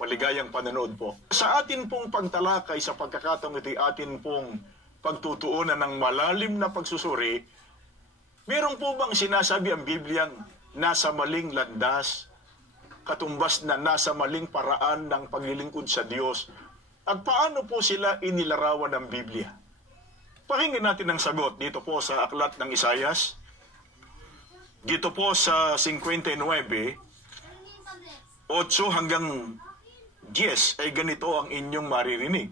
Maligayang panonood po. Sa atin pong pagtalakay sa pagkakataong ito'y atin pong pagtutuunan ng malalim na pagsusuri, meron po bang sinasabi ang Bibliang nasa maling landas, katumbas na nasa maling paraan ng paglilingkod sa Diyos? At paano po sila inilarawan ng Biblia? Pakinggan natin ang sagot dito po sa aklat ng Isayas. Dito po sa 59, 8 hanggang 10 ay ganito ang inyong maririnig.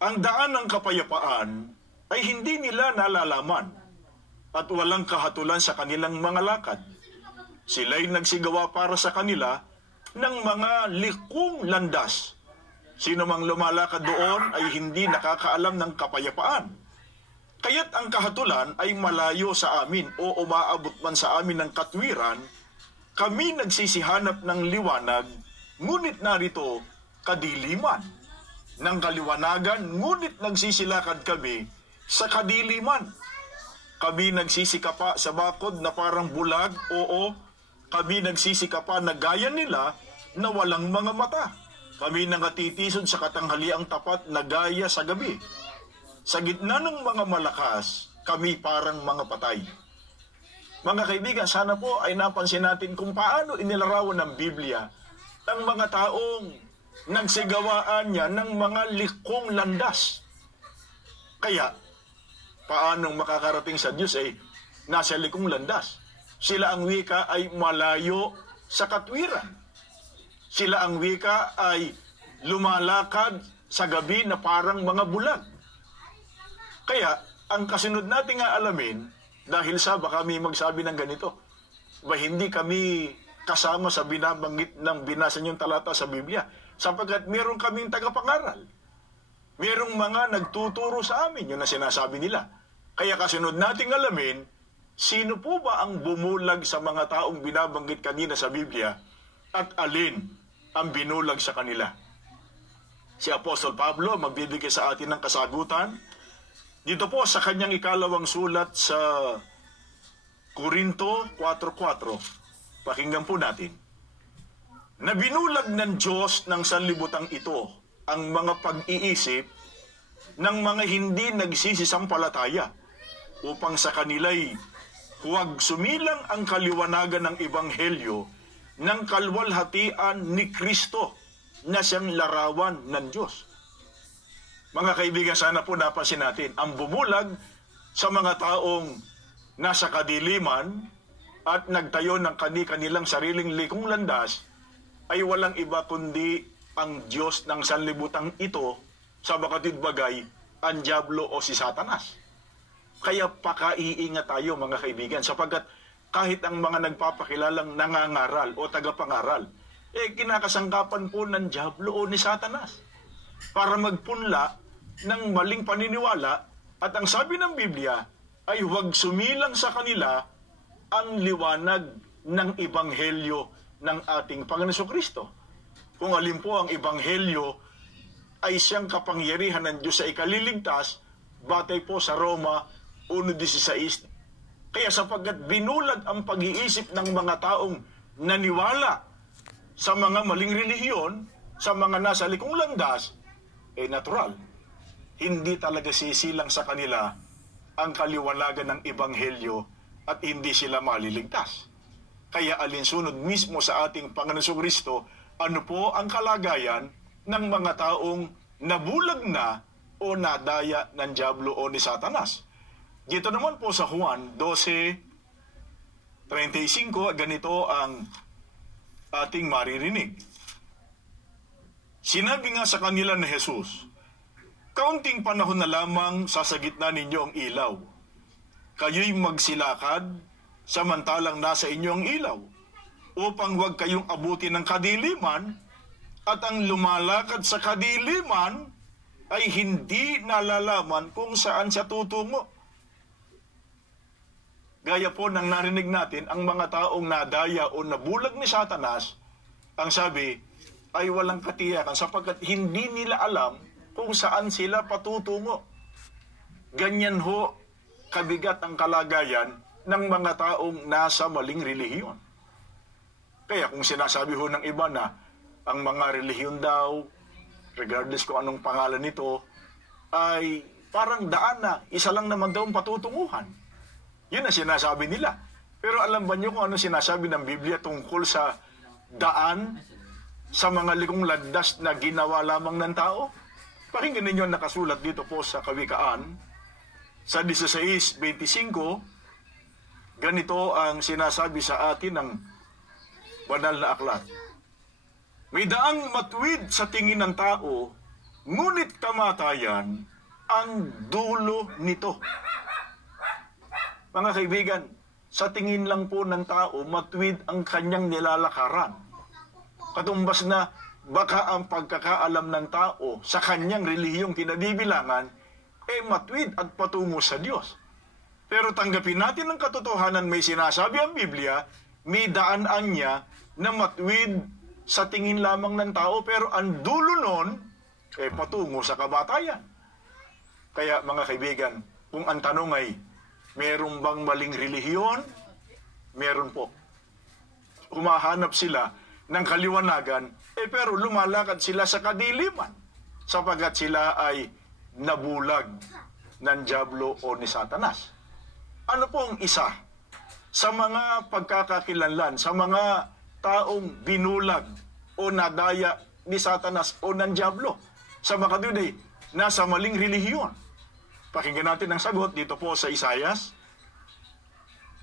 Ang daan ng kapayapaan ay hindi nila nalalaman at walang kahatulan sa kanilang mga lakad. Sila'y nagsigawa para sa kanila ng mga likong landas. Sino mang lumalakad doon ay hindi nakakaalam ng kapayapaan. Kaya't ang kahatulan ay malayo sa amin o umaabot man sa amin ng katwiran, kami nagsisihanap ng liwanag, ngunit narito kadiliman. Ng kaliwanagan, ngunit nagsisilakad kami sa kadiliman. Kami nagsisikapa sa bakod na parang bulag, oo, kami nagsisikapa na gaya nila na walang mga mata. Kami nangatitisod sa katanghaliang tapat na gaya sa gabi. Sa gitna ng mga malakas, kami parang mga patay. Mga kaibigan, sana po ay napansin natin kung paano inilarawan ng Biblia ang mga taong nagsigawaan niya ng mga likong landas. Kaya, paano makakarating sa Diyos ay nasa likong landas? Sila ang wika ay malayo sa katwiran. Sila ang wika ay lumalakad sa gabi na parang mga bulag. Kaya, ang kasunod natin nga alamin, dahil sa baka may magsabi ng ganito, ba hindi kami kasama sa binabanggit ng binasa niyong talata sa Biblia, sapagkat meron kaming tagapangaral. Merong mga nagtuturo sa amin, yun na sinasabi nila. Kaya kasunod nating alamin, sino po ba ang bumulag sa mga taong binabanggit kanina sa Biblia at alin ang binulag sa kanila? Si Apostol Pablo magbibigay sa atin ng kasagutan dito po sa kanyang ikalawang sulat sa Korinto 4:4. Pakinggan po natin. Na binulag ng Diyos ng sanlibutan ito ang mga pag-iisip ng mga hindi nagsisisampalataya upang sa kanila'y huwag sumilang ang kaliwanagan ng Ebanghelyo ng kalwalhatian ni Kristo na siyang larawan ng Diyos. Mga kaibigan, sana po napansin natin, ang bumulag sa mga taong nasa kadiliman at nagtayo ng kanilang sariling likong landas ay walang iba kundi ang Diyos ng sanlibutan ito, sa bakatid bagay, ang Diablo o si Satanas. Kaya pakaiingat tayo mga kaibigan, sapagkat kahit ang mga nagpapakilalang nangangaral o tagapangaral, kinakasangkapan po ng Diablo o ni Satanas para magpunla ng maling paniniwala, at ang sabi ng Biblia ay huwag sumilang sa kanila ang liwanag ng Ebanghelyo ng ating Panginoon Kristo. Kung alin po ang Ebanghelyo ay siyang kapangyarihan ng Diyos sa ikaliligtas, batay po sa Roma 1:16. Kaya sapagkat binulag ang pag-iisip ng mga taong naniwala sa mga maling relihiyon, sa mga nasa likong landas, natural, hindi talaga sisilang sa kanila ang kaliwanagan ng Ebanghelyo at hindi sila maliligtas. Kaya alinsunod mismo sa ating Panginoon Kristo, ano po ang kalagayan ng mga taong nabulag na o nadaya ng Diablo o ni Satanas. Dito naman po sa Juan 12:35, ganito ang ating maririnig. Sinabi nga sa kanila ni Jesus, kaunting panahon na lamang sasagitna ninyo ang ilaw. Kayo'y magsilakad, samantalang nasa inyo ang ilaw, upang huwag kayong abutin ng kadiliman, at ang lumalakad sa kadiliman ay hindi nalalaman kung saan siya tutungo. Gaya po ng narinig natin, ang mga taong nadaya o nabulag ni Satanas, ang sabi ay walang katiyakan sapagkat hindi nila alam kung saan sila patutungo. Ganyan ho kabigat ang kalagayan ng mga taong nasa maling relihiyon. Kaya kung sinasabi ho ng iba na ang mga relihiyon daw, regardless kung anong pangalan nito, ay parang daan na, isa lang naman daw ang patutunguhan. Yun ang sinasabi nila. Pero alam ba niyo kung ano sinasabi ng Biblia tungkol sa daan sa mga likong landas na ginawa lamang ng tao? Pakinggan ninyo nakasulat dito po sa Kawikaan, sa 16:25, ganito ang sinasabi sa atin ng banal na aklat. May daang matuwid sa tingin ng tao, ngunit kamatayan ang dulo nito. Mga kaibigan, sa tingin lang po ng tao, matuwid ang kanyang nilalakaran. Katumbas na baka ang pagkakaalam ng tao sa kanyang relihiyong kinabibilangan, matuwid at patungo sa Diyos. Pero tanggapin natin ang katotohanan, may sinasabi ang Biblia, may daanan niya na matuwid sa tingin lamang ng tao, pero ang dulo nun, patungo sa kamatayan. Kaya mga kaibigan, kung ang tanong ay, meron bang maling relihiyon? Meron po. Humahanap sila ng kaliwanagan, pero lumalakad sila sa kadiliman, sapagat sila ay nabulag ng Diablo o ni Satanas. Ano po ang isa sa mga pagkakakilanlan, sa mga taong binulag o nadaya ni Satanas o ng Diablo? Sa mga duday, nasa maling relihiyon. Pakinggan natin ang sagot dito po sa Isaias.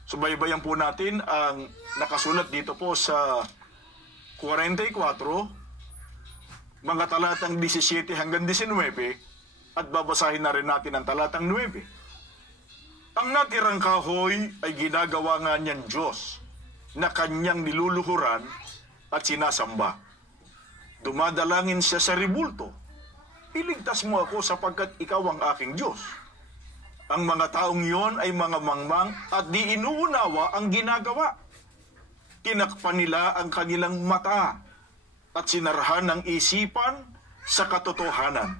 Subaybayan po natin ang nakasulat dito po sa 44, mga talatang 17 hanggang 19, at babasahin na rin natin ang talatang 9. Ang natirang kahoy ay ginagawa nga niyan Diyos, na kanyang niluluhuran at sinasamba. Dumadalangin siya sa ribulto. Iligtas mo ako sapagkat ikaw ang aking Diyos. Ang mga taong iyon ay mga mangmang at di inuunawa ang ginagawa. Tinakpan nila ang kanilang mata at sinarahan ng isipan sa katotohanan.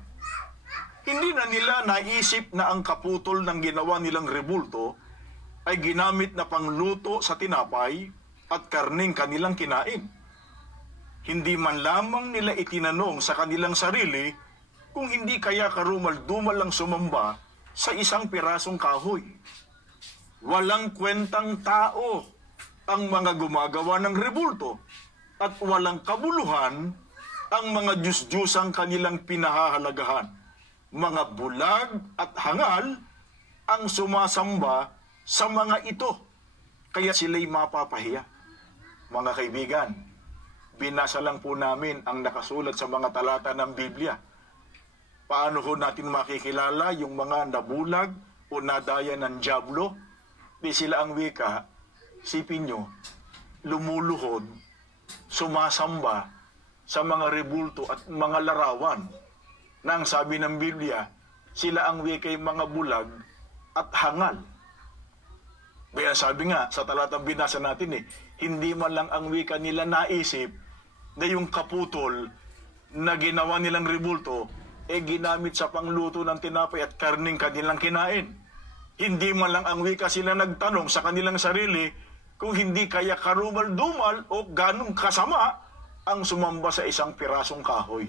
Hindi na nila naisip na ang kaputol ng ginawa nilang rebulto ay ginamit na pangluto sa tinapay at karning kanilang kinain. Hindi man lamang nila itinanong sa kanilang sarili kung hindi kaya karumal-dumal lang sumamba sa isang pirasong kahoy. Walang kwentang tao ang mga gumagawa ng rebulto at walang kabuluhan ang mga Diyos-Diyosang kanilang pinahahalagahan. Mga bulag at hangal ang sumasamba sa mga ito, kaya sila'y mapapahiya. Mga kaibigan, binasa lang po namin ang nakasulat sa mga talata ng Biblia. Paano ho natin makikilala yung mga nabulag o nadaya ng Diablo? Di sila ang wika, sipin nyo, lumuluhod, sumasamba sa mga rebulto at mga larawan na ang sabi ng Biblia, sila ang wika'y mga bulag at hangal. Kaya sabi nga, sa talatang binasa natin hindi man lang ang wika nila naisip na yung kaputol na ginawa nilang rebulto, ginamit sa pangluto ng tinapay at karning kanilang kinain. Hindi man lang ang wika sila nagtanong sa kanilang sarili kung hindi kaya karumal-dumal o ganong kasama ang sumamba sa isang pirasong kahoy.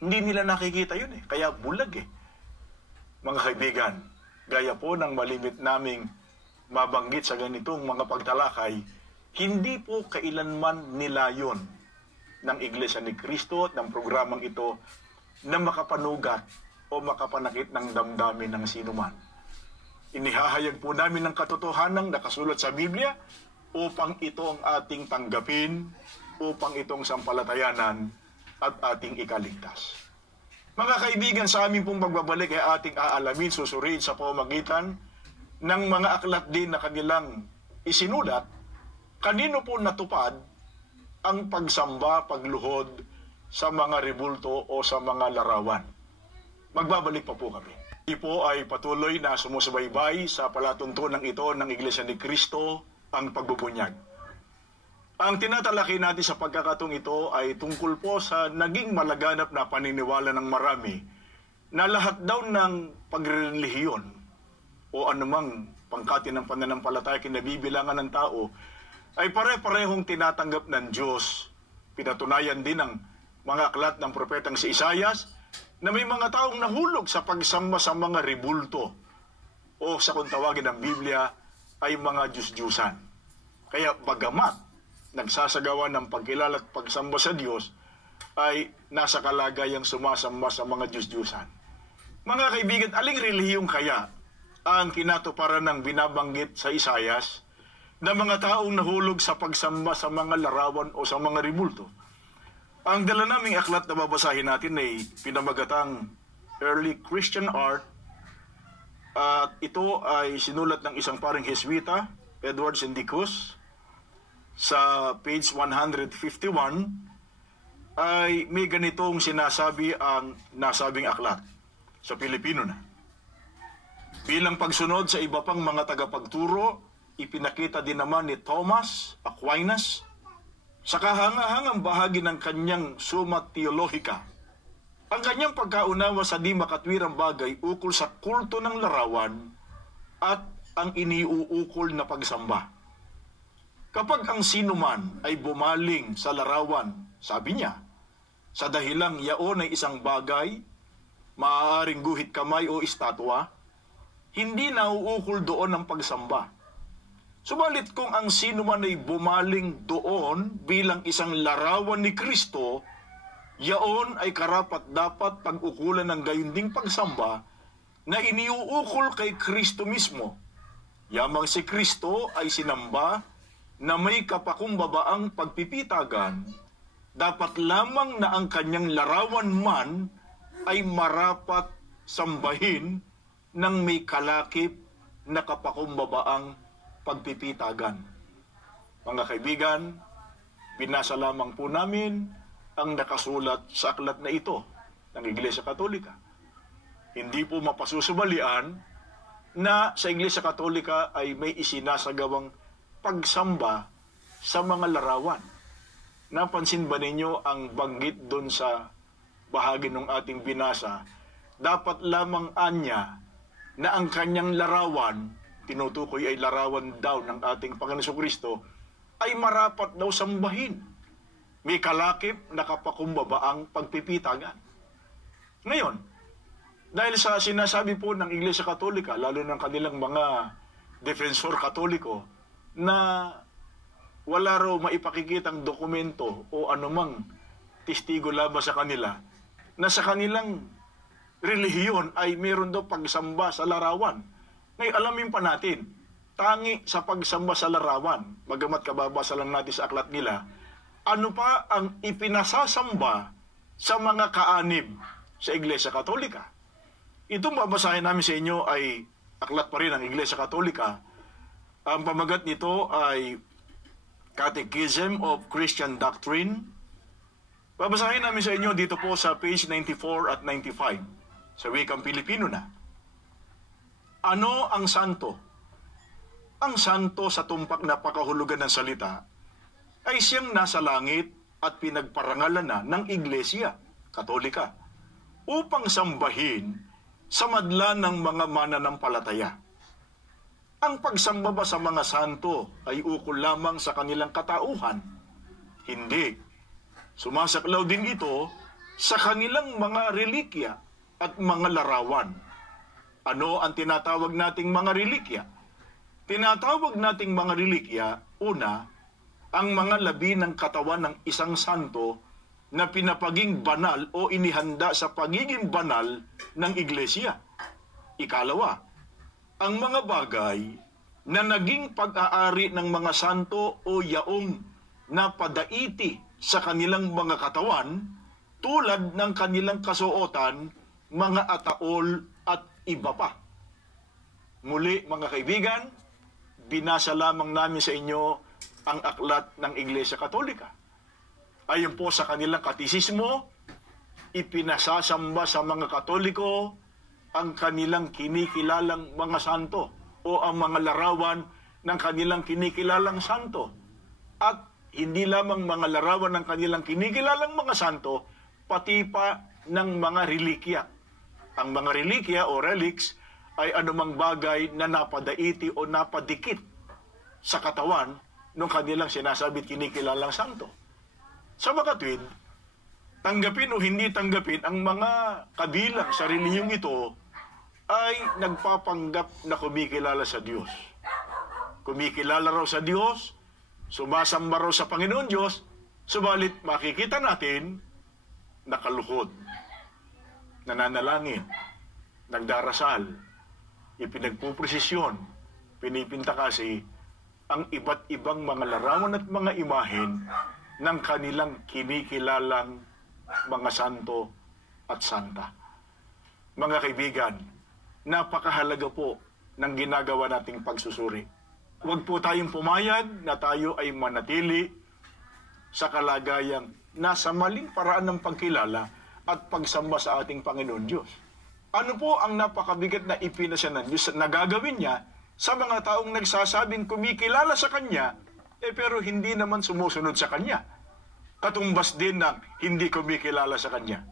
Hindi nila nakikita yun kaya bulag Mga kaibigan, gaya po ng malimit naming mabanggit sa ganitong mga pagtalakay, hindi po kailanman nilayon ng Iglesia ni Cristo at ng programang ito na makapanugat o makapanakit ng damdamin ng sinuman. Inihahayag po namin ng katotohanan nakasulat sa Biblia upang ito ang ating tanggapin, upang itong sampalatayanan at ating ikaligtas. Mga kaibigan, sa aming pong pagbabalik ay ating aalamin, susuriin sa pamamagitan ng mga aklat din na kanilang isinulat, kanino po natupad ang pagsamba, pagluhod sa mga rebulto o sa mga larawan. Magbabalik pa po kami. Ito po ay patuloy na sumusubaybay sa palatuntunan ito ng Iglesia ni Cristo, ang pagbubunyag. Ang tinatalakay natin sa pagkakatong ito ay tungkol po sa naging malaganap na paniniwala ng marami na lahat daw ng pagrelihiyon o anumang pangkati ng pananampalataya kinabibilangan ng tao ay pare-parehong tinatanggap ng Diyos, Pinatunayan din ng mga aklat ng propetang si Isaias na may mga taong nahulog sa pagsamba sa mga rebulto o sa kung tawagin ng Biblia ay mga Diyos-Diyusan. Kaya bagamat nagsasagawa ng pagkilala at pagsamba sa Diyos, ay nasa kalagayang sumasamba sa mga Diyos-Diyusan. Mga kaibigan, aling relihiyong kaya ang kinatuparan ng binabanggit sa Isaias na mga taong nahulog sa pagsamba sa mga larawan o sa mga rebulto? Ang dala naming aklat na babasahin natin ay pinamagatang Early Christian Art, at ito ay sinulat ng isang paring Jesuita, Edward Sindicus. Sa page 151 ay may ganitong sinasabi ang nasabing aklat sa Pilipino na. Bilang pagsunod sa iba pang mga tagapagturo, ipinakita din naman ni Thomas Aquinas sa kahangahangang bahagi ng kanyang Summa Theologica ang kanyang pagkaunawa sa di makatwirang bagay ukol sa kulto ng larawan at ang iniuukol na pagsamba. Kapag ang sinuman ay bumaling sa larawan, sabi niya, sa dahilang yaon ay isang bagay, maaaring guhit kamay o estatwa, hindi nauukol doon ang pagsamba. Subalit kung ang sinuman ay bumaling doon bilang isang larawan ni Kristo, yaon ay karapat dapat pag-ukulan ng gayunding pagsamba na iniuukol kay Kristo mismo. Yamang si Kristo ay sinamba na may kapakumbabaang pagpipitagan, dapat lamang na ang kanyang larawan man ay marapat sambahin ng may kalakip na kapakumbabaang pagpipitagan. Mga kaibigan, binasa lamang po namin ang nakasulat sa aklat na ito ng Iglesia Katolika. Hindi po mapasusubalian na sa Iglesia Katolika ay may isinasagawang pagsamba sa mga larawan. Napansin ba ninyo ang banggit doon sa bahagi ng ating binasa? Dapat lamang anya na ang kanyang larawan, tinutukoy ay larawan daw ng ating Panginoon Jesucristo, ay marapat daw sambahin. May kalakip na kapakumbabaang pagpipitagan. Ngayon, dahil sa sinasabi po ng Iglesia Katolika, lalo ng kanilang mga defensor katoliko, na wala raw maipakikitang dokumento o anumang testigo labas sa kanila, na sa kanilang relihiyon ay meron daw pagsamba sa larawan. Ngayon, alamin pa natin, tangi sa pagsamba sa larawan, bagamat kababasa lang natin sa aklat nila, ano pa ang ipinasasamba sa mga kaanib sa Iglesia Katolika? Itong babasahin namin sa inyo ay aklat pa rin ng Iglesia Katolika. Ang pamagat nito ay Catechism of Christian Doctrine. Babasahin namin sa inyo dito po sa page 94 at 95 sa wikang Pilipino na. Ano ang santo? Ang santo sa tumpak na pakahulugan ng salita ay siyang nasa langit at pinagparangalan na ng Iglesia Katolika upang sambahin sa madla ng mga mananampalataya. Ang pagsamba ba sa mga santo ay ukol lamang sa kanilang katauhan? Hindi. Sumasaklaw din ito sa kanilang mga relikya at mga larawan. Ano ang tinatawag nating mga relikya? Tinatawag nating mga relikya, una, ang mga labi ng katawan ng isang santo na pinapaging banal o inihanda sa pagiging banal ng Iglesia. Ikalawa, ang mga bagay na naging pag-aari ng mga santo o yaong napadaiti sa kanilang mga katawan tulad ng kanilang kasuotan, mga ataol at iba pa. Muli mga kaibigan, binasa lamang namin sa inyo ang aklat ng Iglesia Katolika. Ayon po sa kanilang katisismo, ipinasasamba sa mga Katoliko ang kanilang kinikilalang mga santo o ang mga larawan ng kanilang kinikilalang santo. At hindi lamang mga larawan ng kanilang kinikilalang mga santo, pati pa ng mga relikya. Ang mga relikya o relics ay anumang bagay na napadaiti o napadikit sa katawan ng kanilang sinasabit kinikilalang santo. Sa makatwid, tanggapin o hindi tanggapin, ang mga kabilang sa relihiyong ito ay nagpapanggap na kumikilala sa Diyos. Kumikilala raw sa Diyos, sumasamba raw sa Panginoon Diyos, subalit makikita natin nakaluhod, nananalangin, nagdarasal, ipinagpupresisyon, pinipinta kasi ang iba't ibang mga larawan at mga imahen ng kanilang kinikilalang mga santo at santa. Mga kaibigan, napakahalaga po ng ginagawa nating pagsusuri. Huwag po tayong pumayag na tayo ay manatili sa kalagayang nasa maling paraan ng pagkilala at pagsamba sa ating Panginoon Diyos. Ano po ang napakabigat na ipinasya ng Diyos na gagawin niya sa mga taong nagsasabing kumikilala sa Kanya, pero hindi naman sumusunod sa Kanya? Katumbas din ng hindi kumikilala sa Kanya.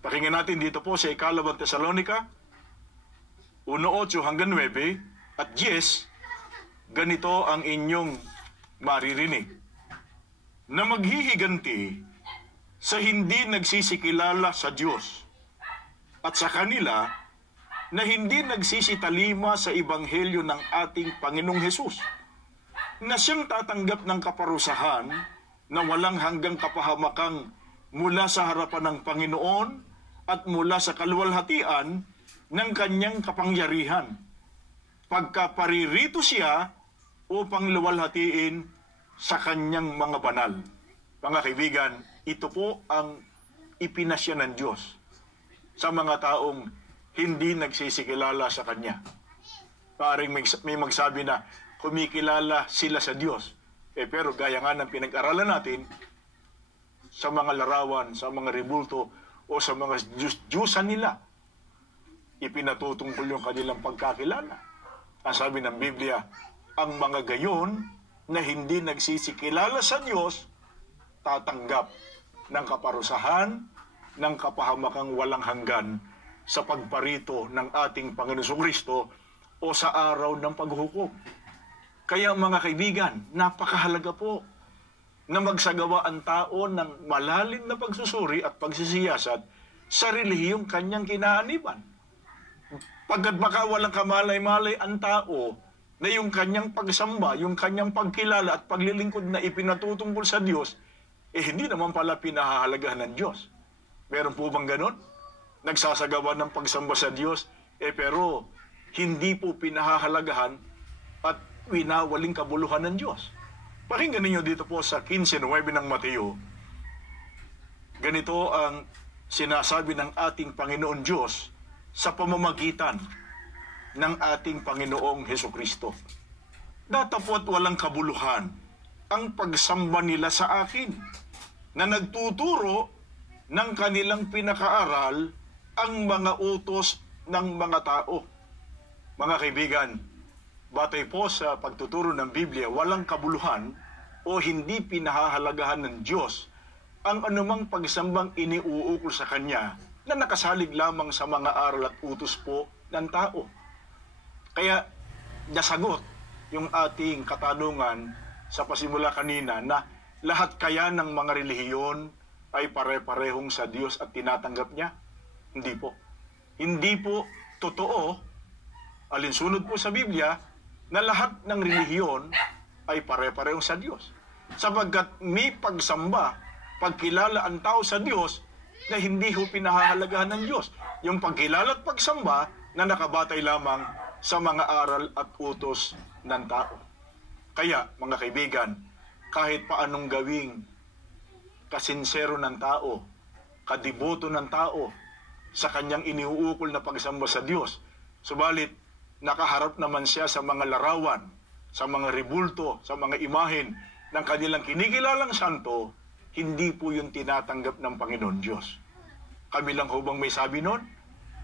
Pakinggan natin dito po sa Ikalawang Tesalonika 1:8 hanggang 9 at 10, ganito ang inyong maririnig. Na maghihiganti sa hindi nagsisikilala sa Diyos at sa kanila na hindi nagsisitalima sa ebanghelyo ng ating Panginoong Hesus, na siyang tatanggap ng kaparusahan na walang hanggang kapahamakang mula sa harapan ng Panginoon at mula sa kaluwalhatian ng kanyang kapangyarihan, pagkaparirito siya upang luwalhatiin sa kanyang mga banal. Mga kaibigan, ito po ang ipinasya ng Diyos sa mga taong hindi nagsisikilala sa Kanya. Paring may magsabi na kumikilala sila sa Diyos. Pero gaya nga ng pinag-aralan natin, sa mga larawan, sa mga rebulto, o sa mga Diyusan nila, ipinatutungkol yung kanilang pagkakilala. Ang sabi ng Biblia, ang mga gayon na hindi nagsisikilala sa Diyos, tatanggap ng kaparusahan, ng kapahamakang walang hanggan sa pagparito ng ating Panginoong Kristo o sa araw ng paghukom. Kaya mga kaibigan, napakahalaga po na magsagawa ang tao ng malalim na pagsusuri at pagsisiyasat sa relihiyong kanyang kinaaniban. Pagkat baka walang kamalay-malay ang tao na yung kanyang pagsamba, yung kanyang pagkilala at paglilingkod na ipinatutungkol sa Diyos, hindi naman pala pinahahalagahan ng Diyos. Meron po bang ganon? Nagsasagawa ng pagsamba sa Diyos, pero hindi po pinahahalagahan at winawaling kabuluhan ng Diyos. Pakinggan ninyo dito po sa 15:9 ng Mateo. Ganito ang sinasabi ng ating Panginoon Diyos sa pamamagitan ng ating Panginoong Hesukristo. Datapot walang kabuluhan ang pagsamba nila sa akin, na nagtuturo ng kanilang pinakaaral ang mga utos ng mga tao. Mga kaibigan, batay po sa pagtuturo ng Biblia, walang kabuluhan o hindi pinahahalagahan ng Diyos ang anumang pagsambang iniuukol sa Kanya na nakasalig lamang sa mga aral at utos po ng tao. Kaya nasagot yung ating katanungan sa pasimula kanina na lahat kaya ng mga relihiyon ay pare-parehong sa Diyos at tinatanggap niya? Hindi po. Hindi po totoo, alinsunod po sa Biblia, na lahat ng relihiyon ay pare-parehong sa Diyos. Sapagkat may pagsamba, pagkilala ang tao sa Diyos na hindi ho pinahahalagahan ng Diyos. Yung pagkilala at pagsamba na nakabatay lamang sa mga aral at utos ng tao. Kaya, mga kaibigan, kahit paanong gawing kasinsero ng tao, kadiboto ng tao sa kanyang iniuukol na pagsamba sa Diyos, subalit nakaharap naman siya sa mga larawan, sa mga rebulto, sa mga imahen ng kanilang kinikilalang santo, hindi po yung tinatanggap ng Panginoon Diyos. Kami lang hubang may sabi nun?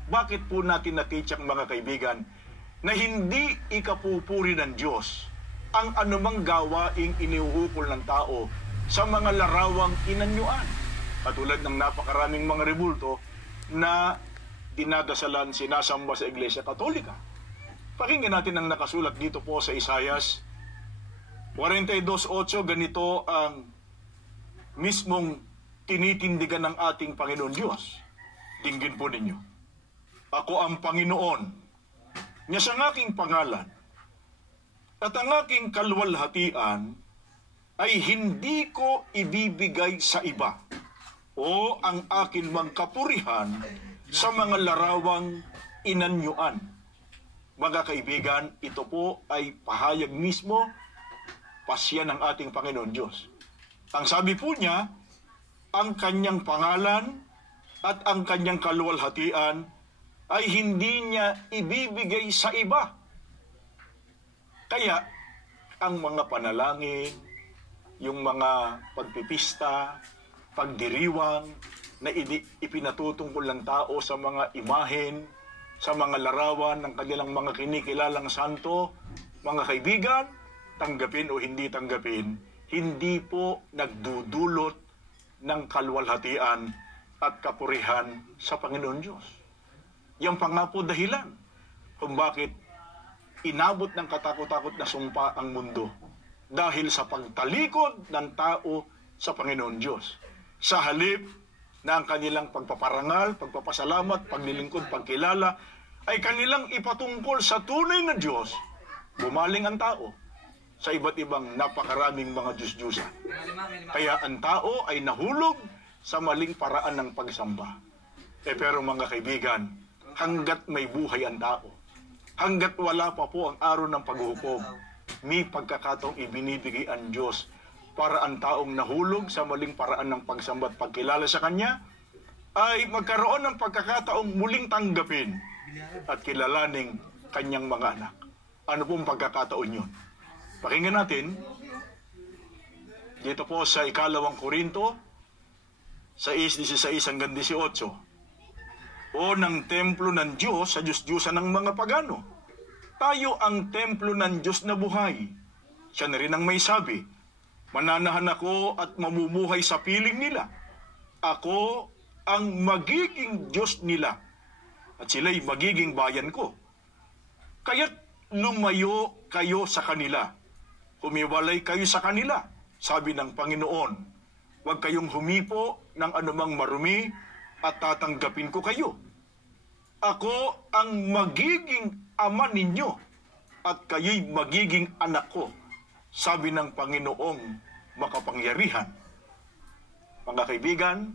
Bakit po natin natityak, mga kaibigan, na hindi ikapupuri ng Diyos ang anumang gawaing iniuukol ng tao sa mga larawang inanyuan, katulad ng napakaraming mga rebulto na dinadasalan, sinasamba sa Iglesia Katolika. Pakinggan natin ang nakasulat dito po sa Isayas 42:8, ganito ang mismong tinitindigan ng ating Panginoon Diyos. Dinggin po ninyo. Ako ang Panginoon, niya sa aking pangalan, at ang aking kaluwalhatian ay hindi ko ibibigay sa iba o ang akin mang kapurihan sa mga larawang inanyuan. Mga kaibigan, ito po ay pahayag mismo, pasya ng ating Panginoon Diyos. Ang sabi po niya, ang kanyang pangalan at ang kanyang kaluwalhatian ay hindi niya ibibigay sa iba. Kaya, ang mga panalangin, yung mga pagpipista, pagdiriwang, na ipinatutungkol ng tao sa mga imahen, sa mga larawan ng kanilang mga kinikilalang santo, mga kaibigan, tanggapin o hindi tanggapin, hindi po nagdudulot ng kaluwalhatian at kapurihan sa Panginoon Diyos. Yan pa nga po dahilan kung bakit inabot ng katakot-takot na sumpa ang mundo dahil sa pagtalikod ng tao sa Panginoon Diyos. Sa halip na ang kanilang pagpaparangal, pagpapasalamat, paglilingkod, pagkilala ay kanilang ipatungkol sa tunay na Diyos, bumaling ang tao sa iba't ibang napakaraming mga Diyos-Diyusan. Kaya ang tao ay nahulog sa maling paraan ng pagsamba. Pero mga kaibigan, hanggat may buhay ang tao, hanggat wala pa po ang araw ng paghuhukom, may pagkakataong ibinibigay ang Diyos para ang taong nahulog sa maling paraan ng pagsamba at pagkilala sa Kanya ay magkaroon ng pagkakataong muling tanggapin at kilalaning Kanyang mga anak. Ano pong pagkakataon yun? Pakinggan natin dito po sa 2 Korinto 6:16 hanggang 18. O ng templo ng Diyos sa Diyos-Diyusan ng mga pagano. Tayo ang templo ng Diyos na buhay. Siya na rin ang may sabi, mananahan ako at mamumuhay sa piling nila. Ako ang magiging Diyos nila at sila'y magiging bayan ko. Kaya't lumayo kayo sa kanila. Humiwalay kayo sa kanila, sabi ng Panginoon. Huwag kayong humipo ng anumang marumi at tatanggapin ko kayo. Ako ang magiging ama ninyo at kayo'y magiging anak ko, sabi ng Panginoong makapangyarihan. Mga kaibigan,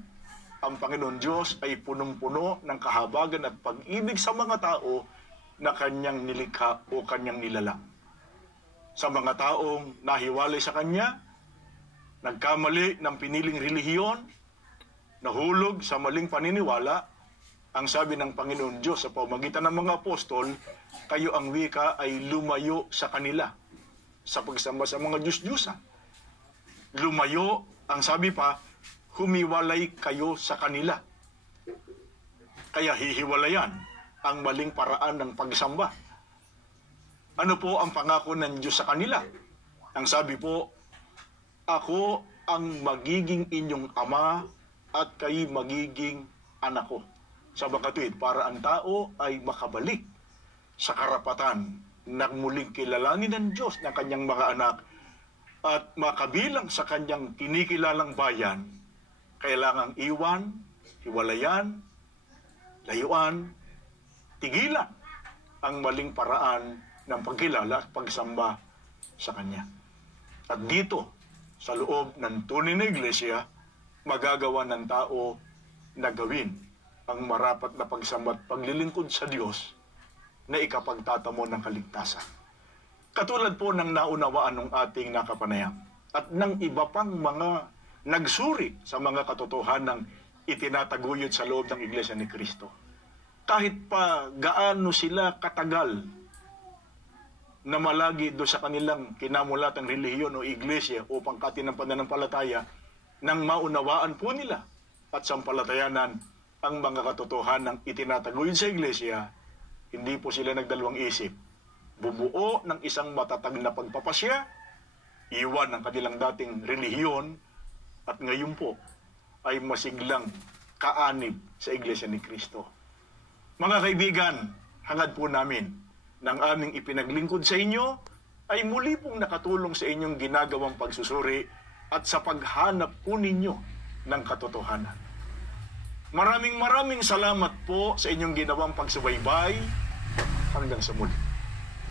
ang Panginoon Diyos ay punong-puno ng kahabagan at pag-ibig sa mga tao na Kanyang nilikha o Kanyang nilalang. Sa mga taong nahiwalay sa Kanya, nagkamali ng piniling relihiyon, nahulog sa maling paniniwala, ang sabi ng Panginoon Diyos sa pamamagitan ng mga apostol, kayo ang wika ay lumayo sa kanila sa pagsamba sa mga Diyos-Diyusan. Lumayo, ang sabi pa, humiwalay kayo sa kanila. Kaya hihiwalayan ang maling paraan ng pagsamba. Ano po ang pangako ng Diyos sa kanila? Ang sabi po, ako ang magiging inyong ama at kayo magiging anak ko. Sa bakatuid, para ang tao ay makabalik sa karapatan na muling kilalanin ng Diyos ng kanyang mga anak at makabilang sa kanyang kinikilalang bayan, kailangang iwan, hiwalayan, layuan, tigilan ang maling paraan ng pagkilala at pagsamba sa Kanya. At dito, sa loob ng tunay na iglesia, magagawa ng tao na gawin ang marapat na pagsamba at paglilingkod sa Diyos na ikapagtatamo ng kaligtasan. Katulad po ng naunawaan ng ating nakapanayam at ng iba pang mga nagsuri sa mga katotohanan ng itinataguyod sa loob ng Iglesia ni Cristo. Kahit pa gaano sila katagal na malagi do sa kanilang kinamulatang relihiyon o iglesia o pangkati ng pananampalataya, nang maunawaan po nila at sampalatayanan ang mga katotohanan ng itinataguyod sa iglesia, hindi po sila nagdalawang isip. Bubuo ng isang matatag na pagpapasya, iwan ang kanilang dating relihiyon, at ngayon po ay masiglang kaanib sa Iglesia ni Cristo. Mga kaibigan, hangad po namin ng aming ipinaglingkod sa inyo ay muli pong nakatulong sa inyong ginagawang pagsusuri at sa paghanap po ninyo ng katotohanan. Maraming salamat po sa inyong ginawang pagsubaybay. Hanggang sa muli.